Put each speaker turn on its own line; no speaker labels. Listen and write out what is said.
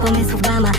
Кони з губами